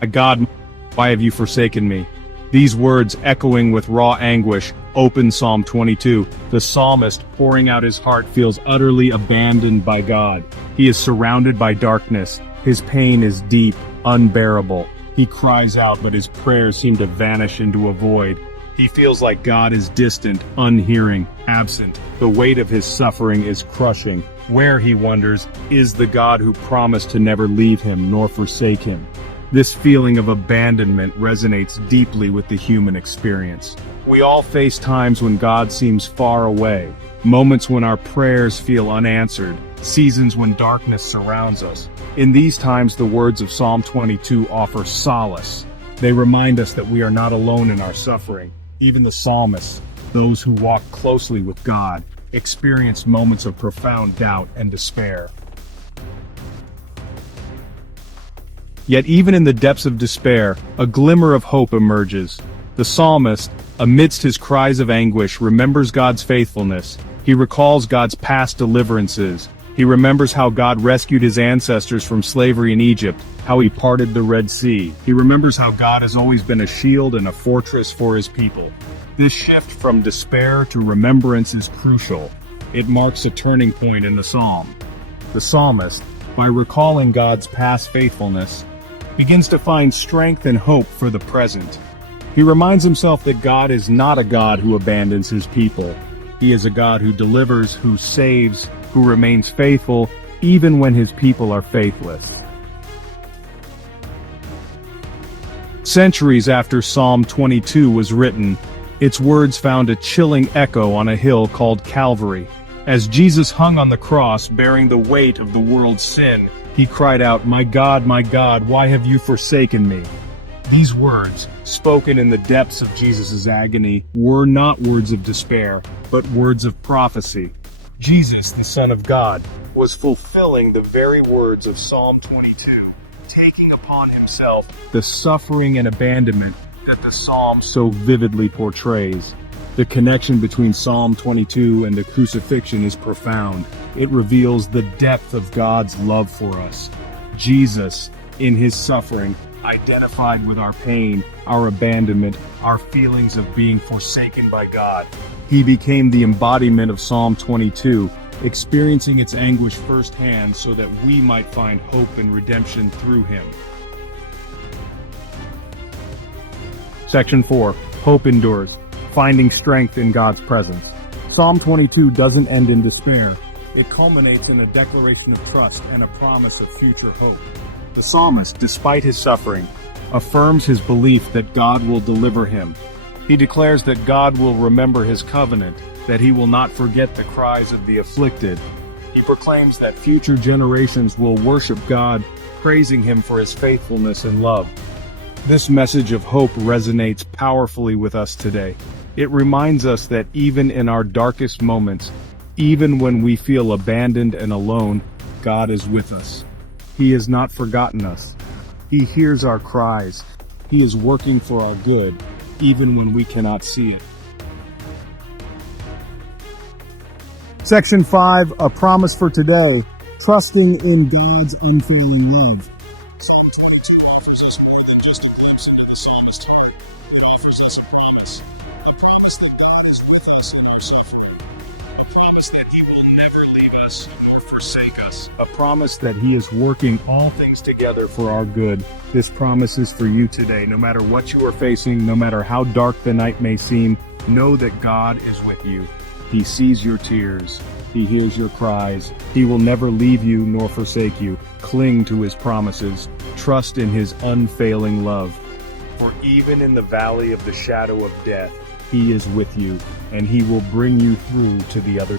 My God, why have you forsaken me?" These words, echoing with raw anguish, open Psalm 22. The psalmist, pouring out his heart, feels utterly abandoned by God. He is surrounded by darkness. His pain is deep, unbearable. He cries out, but his prayers seem to vanish into a void. He feels like God is distant, unhearing, absent. The weight of his suffering is crushing. Where, he wonders, is the God who promised to never leave him nor forsake him? This feeling of abandonment resonates deeply with the human experience. We all face times when God seems far away, moments when our prayers feel unanswered, seasons when darkness surrounds us. In these times, the words of Psalm 22 offer solace. They remind us that we are not alone in our suffering. Even the psalmists, those who walk closely with God, experience moments of profound doubt and despair. Yet even in the depths of despair, a glimmer of hope emerges. The psalmist, amidst his cries of anguish, remembers God's faithfulness. He recalls God's past deliverances. He remembers how God rescued his ancestors from slavery in Egypt, how he parted the Red Sea. He remembers how God has always been a shield and a fortress for his people. This shift from despair to remembrance is crucial. It marks a turning point in the psalm. The psalmist, by recalling God's past faithfulness, begins to find strength and hope for the present. He reminds himself that God is not a God who abandons his people. He is a God who delivers, who saves, who remains faithful, even when his people are faithless. Centuries after Psalm 22 was written, its words found a chilling echo on a hill called Calvary. As Jesus hung on the cross bearing the weight of the world's sin, he cried out, my God, why have you forsaken me?" These words, spoken in the depths of Jesus' agony, were not words of despair, but words of prophecy. Jesus, the Son of God, was fulfilling the very words of Psalm 22, taking upon himself the suffering and abandonment that the psalm so vividly portrays. The connection between Psalm 22 and the crucifixion is profound. It reveals the depth of God's love for us. Jesus, in his suffering, identified with our pain, our abandonment, our feelings of being forsaken by God. He became the embodiment of Psalm 22, experiencing its anguish firsthand so that we might find hope and redemption through him. Section 4. Hope endures. Finding strength in God's presence. Psalm 22 doesn't end in despair. It culminates in a declaration of trust and a promise of future hope. The psalmist, despite his suffering, affirms his belief that God will deliver him. He declares that God will remember his covenant, that he will not forget the cries of the afflicted. He proclaims that future generations will worship God, praising him for his faithfulness and love. This message of hope resonates powerfully with us today. It reminds us that even in our darkest moments, even when we feel abandoned and alone, God is with us. He has not forgotten us. He hears our cries. He is working for our good, even when we cannot see it. Section 5, a promise for today, trusting in God's unfailing love. Psalm 22 offers us more than just a glimpse into the psalmist's heart. It offers us a promise that God is with us in our suffering. A promise that he will never leave us nor forsake us. A promise that he is working all things together for our good. This promise is for you today. No matter what you are facing, no matter how dark the night may seem, know that God is with you. He sees your tears. He hears your cries. He will never leave you nor forsake you. Cling to his promises. Trust in his unfailing love. For even in the valley of the shadow of death, he is with you, and he will bring you through to the other.